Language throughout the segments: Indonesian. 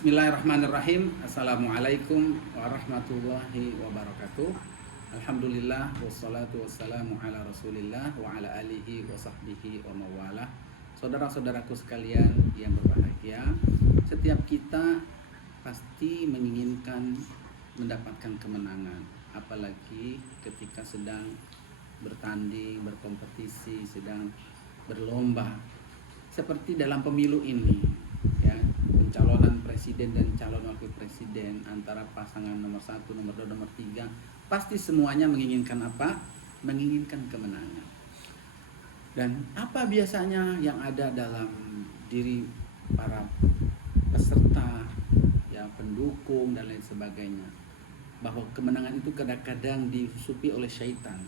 Bismillahirrahmanirrahim. Assalamualaikum warahmatullahi wabarakatuh. Alhamdulillah wassalatu wassalamu ala Rasulillah wa ala alihi wa sahbihi wa mawalah. Saudara-saudaraku sekalian yang berbahagia, setiap kita pasti menginginkan mendapatkan kemenangan, apalagi ketika sedang bertanding, berkompetisi, sedang berlomba. Seperti dalam pemilu ini, ya, pencalonan presiden dan calon wakil presiden antara pasangan nomor 1, nomor 2, nomor 3, pasti semuanya menginginkan apa? Menginginkan kemenangan. Dan apa biasanya yang ada dalam diri para peserta, ya, pendukung dan lain sebagainya, bahwa kemenangan itu kadang-kadang disusupi oleh syaitan.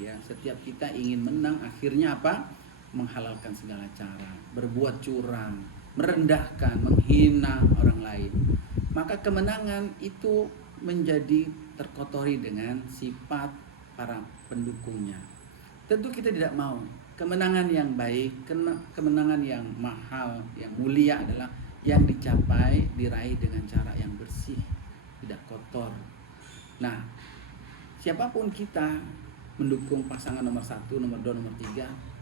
Ya, setiap kita ingin menang, akhirnya apa? Menghalalkan segala cara, berbuat curang, merendahkan, menghina orang lain. Maka kemenangan itu menjadi terkotori dengan sifat para pendukungnya. Tentu kita tidak mau. Kemenangan yang baik, kemenangan yang mahal, yang mulia adalah yang dicapai, diraih dengan cara yang bersih, tidak kotor. Nah, siapapun kita mendukung pasangan nomor 1, nomor 2, nomor 3,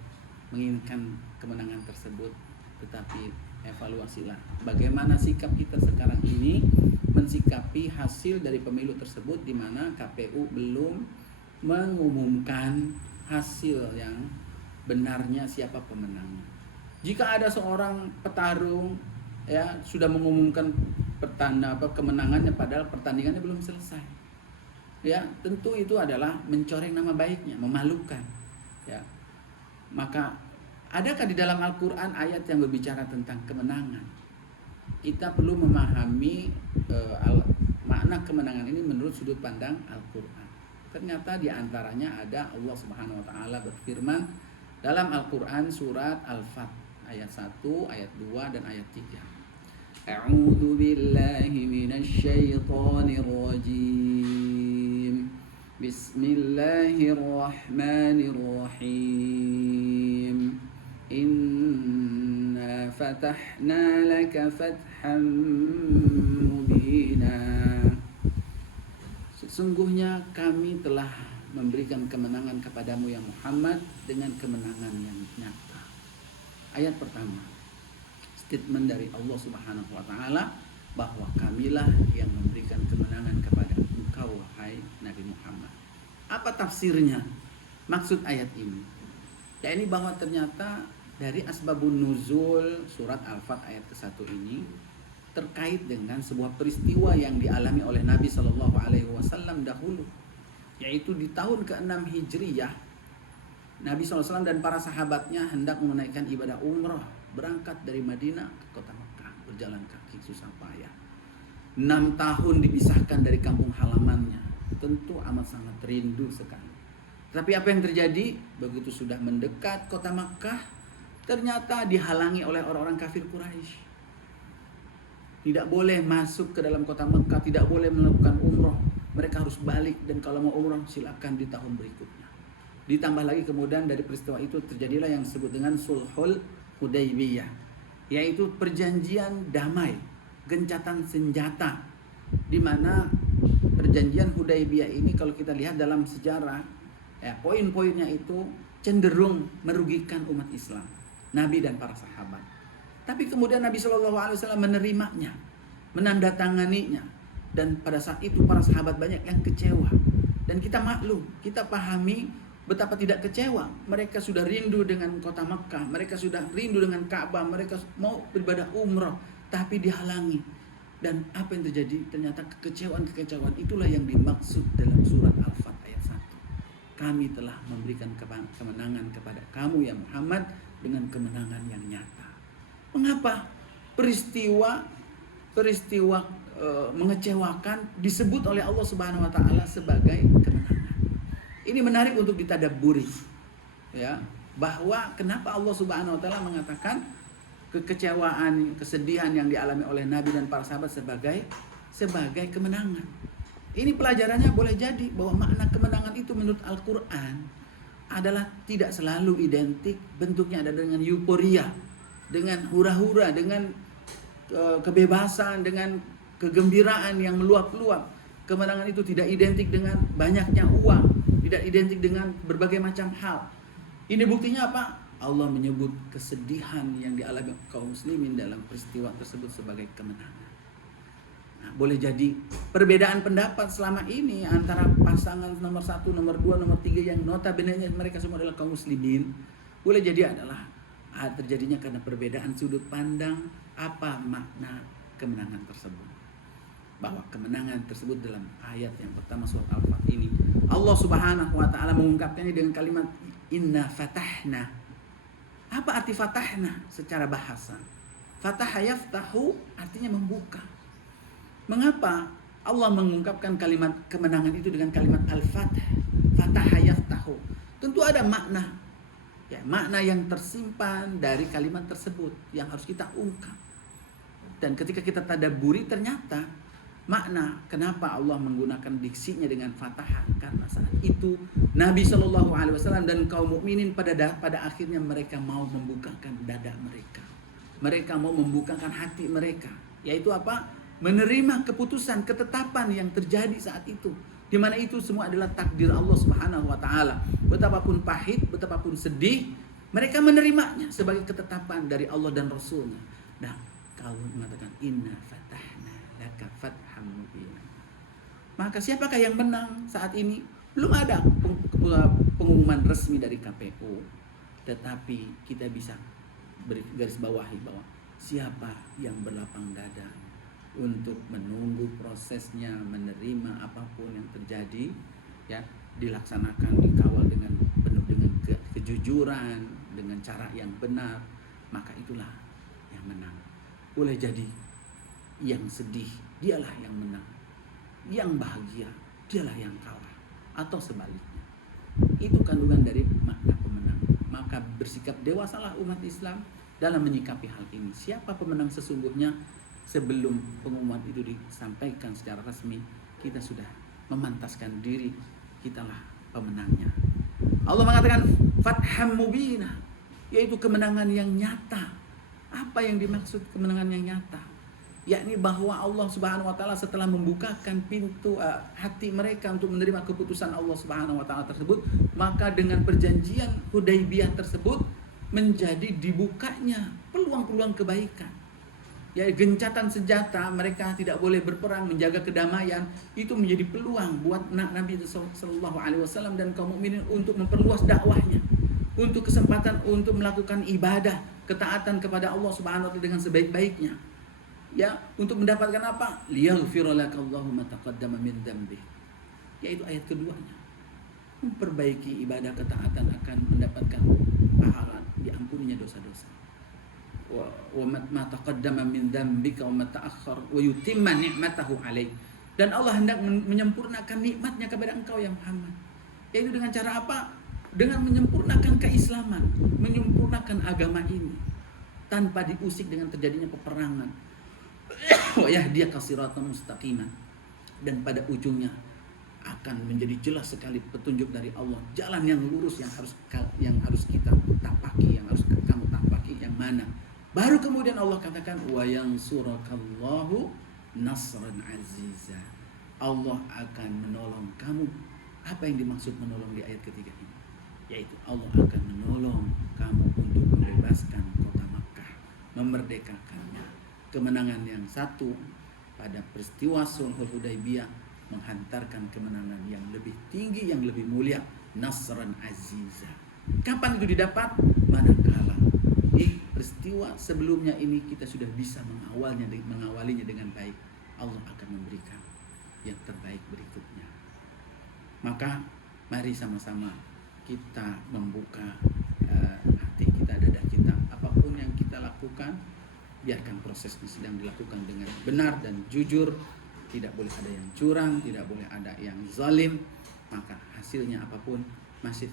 menginginkan kemenangan tersebut, tetapi evaluasilah bagaimana sikap kita sekarang ini mensikapi hasil dari pemilu tersebut, di mana KPU belum mengumumkan hasil yang benarnya siapa pemenangnya. Jika ada seorang petarung, ya, sudah mengumumkan kemenangannya padahal pertandingannya belum selesai, ya, tentu itu adalah mencoreng nama baiknya, memalukan, ya. Maka adakah di dalam Al-Quran ayat yang berbicara tentang kemenangan? Kita perlu memahami makna kemenangan ini menurut sudut pandang Al-Quran. Ternyata di antaranya ada Allah Subhanahu wa taala berfirman dalam Al-Quran surat Al-Fat ayat 1, ayat 2 dan ayat 3. A'udzu billahi minasyaitonir rajim. Bismillahirrahmanirrahim. Inna fatahna laka fathan mubina. Sesungguhnya kami telah memberikan kemenangan kepadamu ya Muhammad dengan kemenangan yang nyata. Ayat pertama, statement dari Allah Subhanahu wa taala bahwa kamilah yang memberikan kemenangan kepada engkau wahai Nabi Muhammad. Apa tafsirnya? Maksud ayat ini, yakni bahwa ternyata dari asbabun nuzul surat Al-Fat ayat ke-1 ini terkait dengan sebuah peristiwa yang dialami oleh Nabi Shallallahu Alaihi Wasallam dahulu, yaitu di tahun ke-6 Hijriyah, Nabi SAW dan para sahabatnya hendak menunaikan ibadah umrah, berangkat dari Madinah ke kota Mekah, berjalan kaki susah payah. 6 tahun dipisahkan dari kampung halamannya, tentu amat sangat rindu sekali. Tapi apa yang terjadi? Begitu sudah mendekat kota Makkah, ternyata dihalangi oleh orang-orang kafir Quraisy. Tidak boleh masuk ke dalam kota Makkah, tidak boleh melakukan umroh. Mereka harus balik, dan kalau mau umroh silakan di tahun berikutnya. Ditambah lagi kemudian dari peristiwa itu terjadilah yang disebut dengan Sulhul Hudaybiyah, yaitu perjanjian damai, gencatan senjata, di mana perjanjian Hudaybiyah ini kalau kita lihat dalam sejarah, ya, poin-poinnya itu cenderung merugikan umat Islam, Nabi dan para sahabat. Tapi kemudian Nabi SAW menerimanya, menandatanganinya, dan pada saat itu para sahabat banyak yang kecewa. Dan kita maklum, kita pahami betapa tidak kecewa. Mereka sudah rindu dengan kota Makkah, mereka sudah rindu dengan Ka'bah, mereka mau beribadah umrah, tapi dihalangi. Dan apa yang terjadi? Ternyata kekecewaan itulah yang dimaksud dalam surat Al-Fat ayat 1. Kami telah memberikan kemenangan kepada kamu ya Muhammad dengan kemenangan yang nyata. Mengapa peristiwa mengecewakan disebut oleh Allah Subhanahu wa taala sebagai kemenangan? Ini menarik untuk ditadabburi, ya, bahwa kenapa Allah Subhanahu wa taala mengatakan kekecewaan, kesedihan yang dialami oleh Nabi dan para sahabat sebagai kemenangan. Ini pelajarannya boleh jadi bahwa makna kemenangan itu menurut Al-Quran adalah tidak selalu identik bentuknya ada dengan euforia, dengan hura-hura, dengan kebebasan, dengan kegembiraan yang meluap-luap. Kemenangan itu tidak identik dengan banyaknya uang, tidak identik dengan berbagai macam hal. Ini buktinya apa? Allah menyebut kesedihan yang dialami kaum muslimin dalam peristiwa tersebut sebagai kemenangan. Nah, boleh jadi perbedaan pendapat selama ini antara pasangan nomor 1, nomor 2, nomor 3 yang notabene mereka semua adalah kaum muslimin, boleh jadi adalah terjadinya karena perbedaan sudut pandang apa makna kemenangan tersebut. Bahwa kemenangan tersebut dalam ayat yang pertama surat Al-Fatih ini, Allah Subhanahu wa taala mengungkapkannya dengan kalimat inna fatahna. Apa arti fatahna secara bahasa? Fataha yaftahu artinya membuka. Mengapa Allah mengungkapkan kalimat kemenangan itu dengan kalimat al-fath? Fataha yaftahu. Tentu ada makna. Ya, makna yang tersimpan dari kalimat tersebut yang harus kita ungkap. Dan ketika kita tadabburi ternyata makna kenapa Allah menggunakan diksinya dengan fatahah, karena saat itu Nabi Shallallahu Alaihi Wasallam dan kaum mukminin pada akhirnya mereka mau membukakan dada mereka mau membukakan hati mereka, yaitu apa? Menerima keputusan, ketetapan yang terjadi saat itu, di mana itu semua adalah takdir Allah Subhanahu Wa Taala. Betapapun pahit, betapapun sedih, mereka menerimanya sebagai ketetapan dari Allah dan Rasulnya. Nah, kalau mengatakan inna fatahna laka fatham mubina, maka siapakah yang menang saat ini? Belum ada pengumuman resmi dari KPU, tetapi kita bisa garis bawahi bahwa siapa yang berlapang dada untuk menunggu prosesnya, menerima apapun yang terjadi, ya, dilaksanakan, dikawal dengan penuh dengan kejujuran, dengan cara yang benar, maka itulah yang menang. Boleh jadi yang sedih dialah yang menang, yang bahagia dialah yang kalah, atau sebaliknya. Itu kandungan dari makna pemenang. Maka bersikap dewasalah umat Islam dalam menyikapi hal ini. Siapa pemenang sesungguhnya? Sebelum pengumuman itu disampaikan secara resmi, kita sudah memantaskan diri, kitalah pemenangnya. Allah mengatakan fatham mubina, yaitu kemenangan yang nyata. Apa yang dimaksud kemenangan yang nyata? Yakni bahwa Allah Subhanahu wa taala setelah membukakan pintu hati mereka untuk menerima keputusan Allah Subhanahu wa taala tersebut, maka dengan perjanjian Hudaybiyah tersebut menjadi dibukanya peluang-peluang kebaikan. Ya, gencatan senjata, mereka tidak boleh berperang, menjaga kedamaian, itu menjadi peluang buat Nabi sallallahu alaihi wasallam dan kaum mukminin untuk memperluas dakwahnya, untuk kesempatan untuk melakukan ibadah, ketaatan kepada Allah Subhanahu wa taala dengan sebaik-baiknya. Ya, untuk mendapatkan apa? Liyaghfira lakallahu ma taqaddama min dzambih. Yaitu ayat keduanya. Memperbaiki ibadah ketaatan akan mendapatkan pahala, diampuninya dosa-dosa. Wa ma taqaddama min dzambika wa ma ta'akhkhar wa yutimma ni'matahu 'alaik. Dan Allah hendak menyempurnakan nikmatnya kepada engkau ya Muhammad. Yaitu dengan cara apa? Dengan menyempurnakan keislaman, menyempurnakan agama ini tanpa diusik dengan terjadinya peperangan. Wa yahdiyaka siratan mustaqiman, dan pada ujungnya akan menjadi jelas sekali petunjuk dari Allah, jalan yang lurus yang harus kita tapaki, yang harus kamu tapaki yang mana. Baru kemudian Allah katakan wa yansurakallahu nasran aziza. Allah akan menolong kamu. Apa yang dimaksud menolong di ayat ketiga ini? Yaitu Allah akan menolong kamu untuk membebaskan kota Makkah, memerdekakannya. Kemenangan yang satu pada peristiwa Sulhul Hudaybiyah menghantarkan kemenangan yang lebih tinggi, yang lebih mulia, nasran aziza. Kapan itu didapat? Manakala di peristiwa sebelumnya ini kita sudah bisa mengawalinya dengan baik, Allah akan memberikan yang terbaik berikutnya. Maka mari sama-sama kita membuka hati kita, dada kita, apapun yang kita lakukan, biarkan prosesnya sedang dilakukan dengan benar dan jujur. Tidak boleh ada yang curang, tidak boleh ada yang zalim. Maka hasilnya apapun,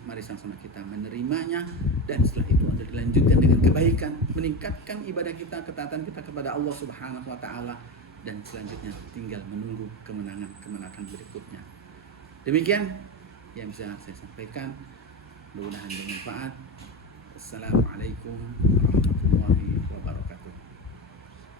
mari sama-sama kita menerimanya. Dan setelah itu ada dilanjutkan dengan kebaikan, meningkatkan ibadah kita, ketaatan kita kepada Allah Subhanahu wa taala. Dan selanjutnya tinggal menunggu kemenangan berikutnya. Demikian yang bisa saya sampaikan. Mudah-mudahan bermanfaat. Assalamualaikum